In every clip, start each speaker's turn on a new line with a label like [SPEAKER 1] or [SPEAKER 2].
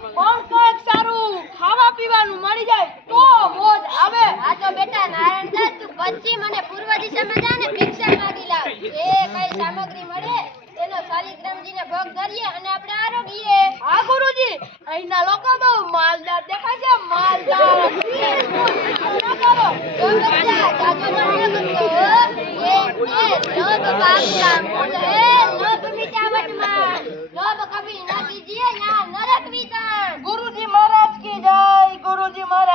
[SPEAKER 1] કોણ કોક સારું
[SPEAKER 2] ખાવા પીવાનું મળી જાય તો
[SPEAKER 3] મોજ આવે.
[SPEAKER 1] આ તો બેટા નારાયણદાસ તું પશ્ચિમ અને પૂર્વ દિશામાં જા ને ભિક્ષા માંગી લાવ. એ કઈ સામગ્રી મળે તેનો શાલિગ્રામજીને ભોગ ધરીએ અને આપણે આરોગીએ.
[SPEAKER 3] હા ગુરુજી અહીંના લોકો બહુ માલદાર દેખાય છે માલદાર.
[SPEAKER 1] લોભ મિટાવટમાં.
[SPEAKER 3] ગુરુજી મહારાજ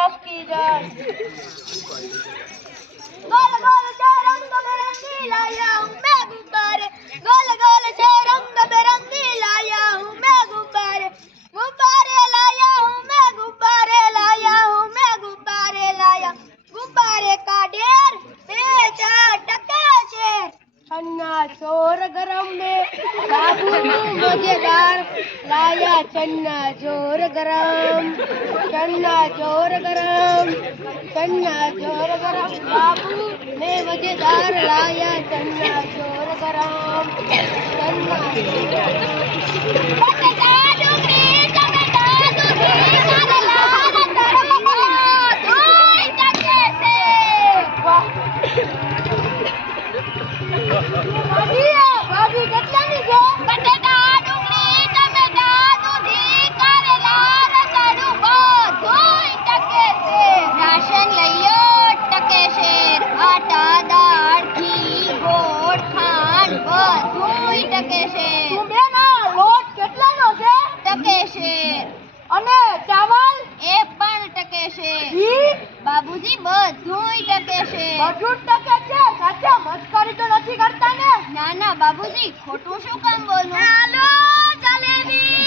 [SPEAKER 3] गरम छन्ना चोर गरम छन्ना चोर गरम बाबू ने मजेदार लाया छन्ना चोर गरम छन्ना
[SPEAKER 1] બધુંય ટકે છે.
[SPEAKER 3] બધું ટકે છે. સાચા મસ્કરી તો નથી કરતા ને.
[SPEAKER 1] ના ના બાબુજી ખોટું શું કામ બોલું? હાલો જલેબી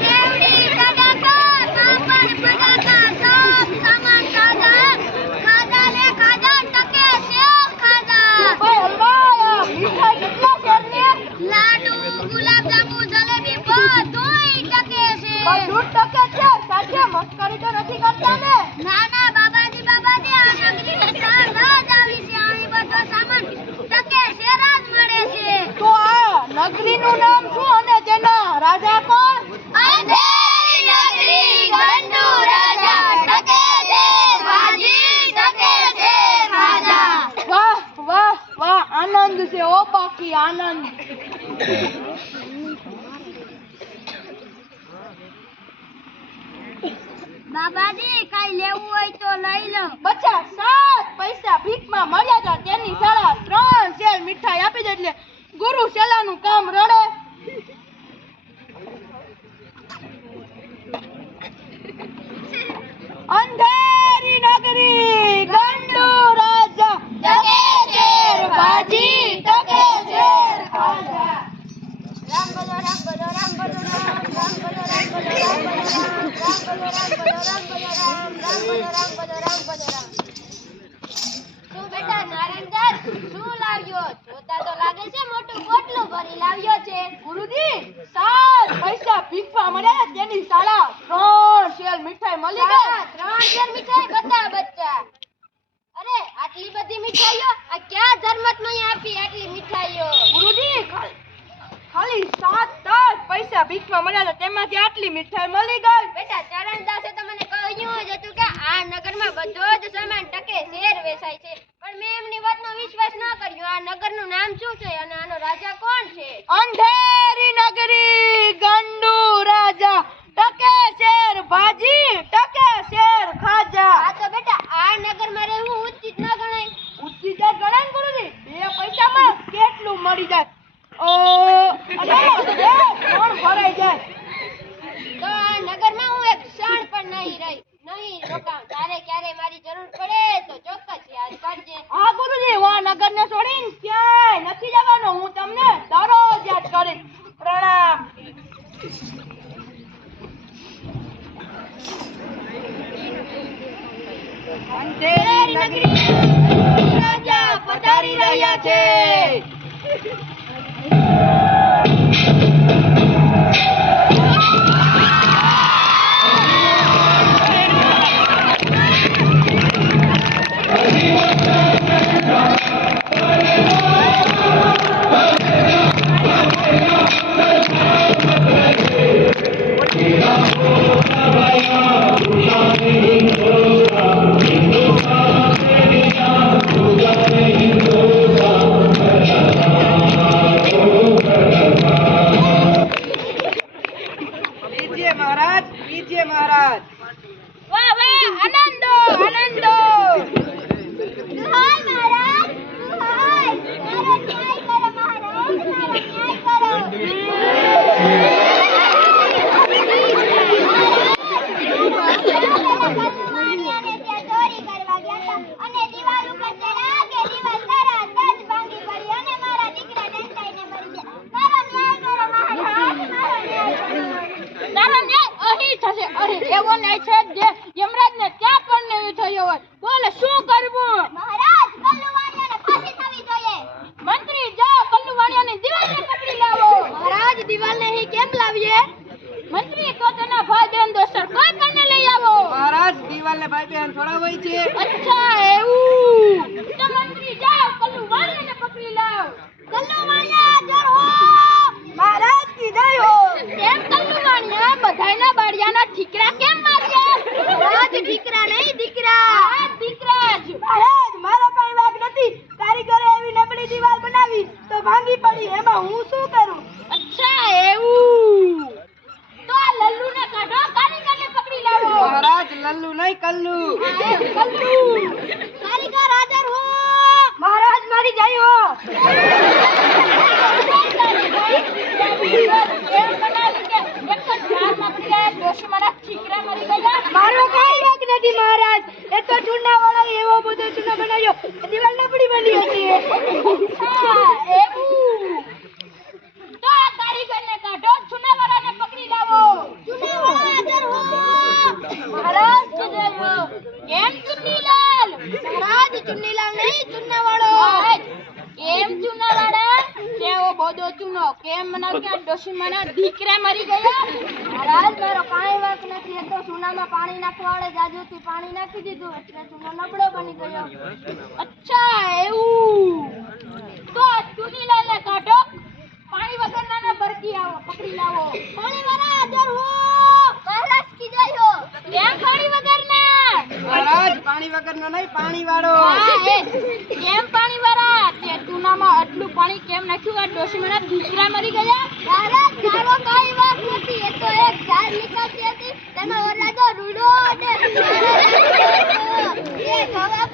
[SPEAKER 1] સેવડી કડાકા પાપડ પડાકા સબ સામાન તાજા ખાધા લે ખાધા ટકે સેવ ખાધા
[SPEAKER 3] ભાઈ હલવા મીઠાઈ કેટલા શેરની
[SPEAKER 1] લાડુ ગુલાબ જાંબુ જલેબી બધુંય ટકે છે
[SPEAKER 3] બધું જ ટકે છે સાચે મસ્કરી તો નથી કરતા ને
[SPEAKER 1] ના ના બાબાજી બાબાજી આ નગરીને સાર રાજ આવી છે અહીં બધો સામાન ટકે શેર જ મળે છે
[SPEAKER 3] તો આ નગરીનું નામ શું અને તેના રાજા કોણ
[SPEAKER 1] અંધેરી નગરી ગંડુ રાજા ટકે છે બાજી ટકે છે રાજા
[SPEAKER 3] વાહ વાહ વાહ આનંદ છે ઓ બાકી આનંદ
[SPEAKER 1] બાબાજી કઈ લેવું હોય તો લઈ લો.
[SPEAKER 3] બચ્ચા સાત પૈસા ભીખમાં મળ્યા હતા તેની સાડા ત્રણ શેર મીઠાઈ આપી દે એટલે ગુરુ શેલાનું કામ રડે અંધેરી નગરી ગંડુ રાજા
[SPEAKER 1] ટકે શેર
[SPEAKER 3] ભાજી ટકે શેર ખાજા
[SPEAKER 1] રામ બોલો રામ બોલો રામ બોલો રામ રામ બોલો રામ બોલો રામ બોલો રામ રામ બોલો રામ બોલો રામ બોલો રામ રામ બોલો રામ બોલો રામ બોલો રામ શું બેટા નારાયણદાસ શું લાવ્યો? જોતા તો લાગે છે મોટું પોટલું ભરી લાવ્યો છે.
[SPEAKER 3] ગુરુજી, સાત પૈસા ભીખવા મળ્યા હતા તેની સાડા ત્રણ શેર મીઠાઈ મળી ગઈ
[SPEAKER 1] સાડા ત્રણ શેર મીઠાઈ બધા બચ્ચા અરે આટલી બધી મીઠાઈઓ આ ક્યાં ધર્મતમાં આપી આટલી મીઠાઈઓ
[SPEAKER 3] ગુરુજી ખાલી- ખાલી સાત જ મળ્યા હતા તેમાંથી આટલી મીઠાઈ મળી ગઈ.
[SPEAKER 1] બેટા ચરણદાસે તો મને કહ્યું જ હતું કે આ નગરમાં બધો જ સામાન ટકે શેર વેચાય છે. પણ મેં એમની વાતનો વિશ્વાસ ન કર્યો. આ નગરનું નામ શું છે અને આનો રાજા કોણ છે?
[SPEAKER 3] અંધેરી નગરી ગંડુ રાજા ટકે અંધેરી નગરી રાજા પધારી
[SPEAKER 1] રહ્યા છે. બનાય છે જે યમરાજને ત્યાં પણ નહીં
[SPEAKER 3] થયો હોય. બોલે શું કરવું? મહારાજ કલ્લુવાણિયાને ફાંસી થવી જોઈએ. મંત્રી જાઓ કલ્લુવાણિયાની દિવાલને પકડી લાવો.
[SPEAKER 1] મહારાજ દિવાલને અહીં કેમ લાવીએ? મંત્રી તો તેના ભાઈ બહેન દોસ્તર કોઈ પણ લઈ આવો. મહારાજ દિવાલને ભાઈ બહેન થોડા
[SPEAKER 3] હોય છે. અચ્છા એવું. તો મંત્રી જાઓ કલ્લુવાણિયાને પકડી લાવો. કલ્લુવાણિયા જય હો. મહારાજ કી હો એમ કલ્લુવાણિયા બધાયના બાળિયાના ઠીકરા
[SPEAKER 1] મારો કાંઈ વાંક નથી મહારાજ એ તો ચૂના વાળા એવો બધો ચૂનો બનાવ્યો દિવાલ નબળી બની હતી
[SPEAKER 4] અચ્છા, એવું. તો આ કારીગરને કાઢો, ચૂનાવાળાને પકડી લાવો. મહારાજ કીધેલું. કેમ ચુન્નીલાલ?
[SPEAKER 1] મહારાજ ચુન્નીલાલ નહીં ચૂનાવાળો
[SPEAKER 4] આજ, કેમ ચૂનાવાળા? કેવો બધો ચૂનો? કે ડોશી મને દીકરા મરી ગયા?
[SPEAKER 1] મહારાજ મારો કાંઈ વાંક નથી. એ તો સુનામાં પાણી નાખવાડે જાજુથી પાણી નાખી દીધું. એટલે ચૂનો નબળો બની ગયો.
[SPEAKER 4] અચ્છા એવું. તો આ લે કાઢો. પાણી વગર ના બરકી આવો પકડી લાવો.
[SPEAKER 1] પાણી વાળા હાજર હો. મહારાજ હો.
[SPEAKER 4] કેમ પાણી વગરના
[SPEAKER 5] મહારાજ પાણી વગરનો નહીં પાણી વાળો.
[SPEAKER 4] કેમ પાણી વાળા તે આટલું પાણી કેમ નાખ્યું? આ ડોશીમાના દીકરા મરી ગયા.
[SPEAKER 1] મહારાજ તારો કઈ વાત નથી. એ તો એક ઝાડ નીકળતી હતી. તેનો ઓરડો રૂડો અને એ ખવા